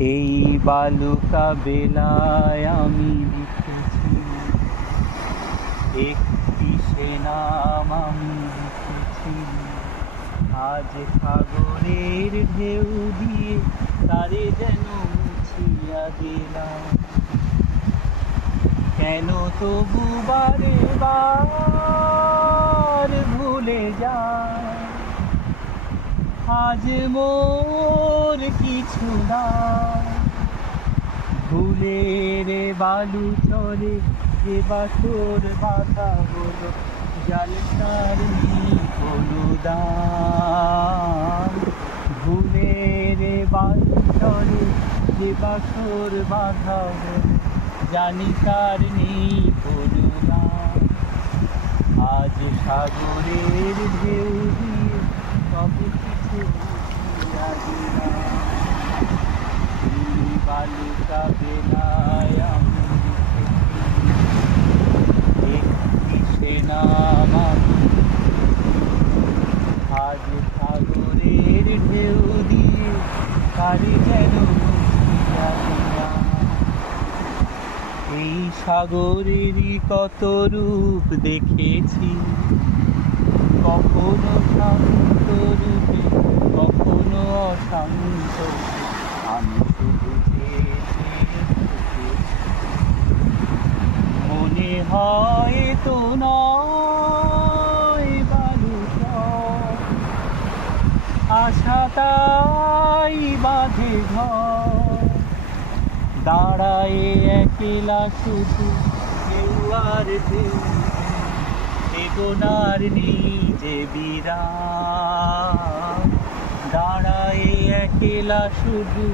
এই বালুকা বেলায় আমি লিখেছি একটি সে নাম আমি লিখেছি। আজ সাগরের ঢেউ দিয়ে তারে যেন মুছিয়া দিলাম। কেন তবু বারে বার ভুলে যায় আজ মোর কিছু না। ভুলের বালু চলে যে বাসর বাধা হলো জালসার হলুদান। ভুলের বালু চলে যে বাসর বাধা হলো জানি তার নেই হলুদান। আজ সাগরের ঢেউ দিয়ে সব কিছু ভুলিয়া দিলাম। এই বালুকা বেলায় আমি লিখেছি একটি সে নাম আমি লিখেছি। আজ সাগরের ঢেউ দিয়ে কারে যেন মুছিয়া দিলাম। এই সাগরেরই কত রূপ দেখেছি, কখনো শান্ত রূপে কখনো অশান্ত। আমি শুধু মনে হয় তো নয় বালুচ আশা তাই বাঁধে ঘর। দাঁড়ায় একলা শুধু কেউ আর কেউ বেদনার নিজে বিরাম। দাঁড়ায় একলা শুধু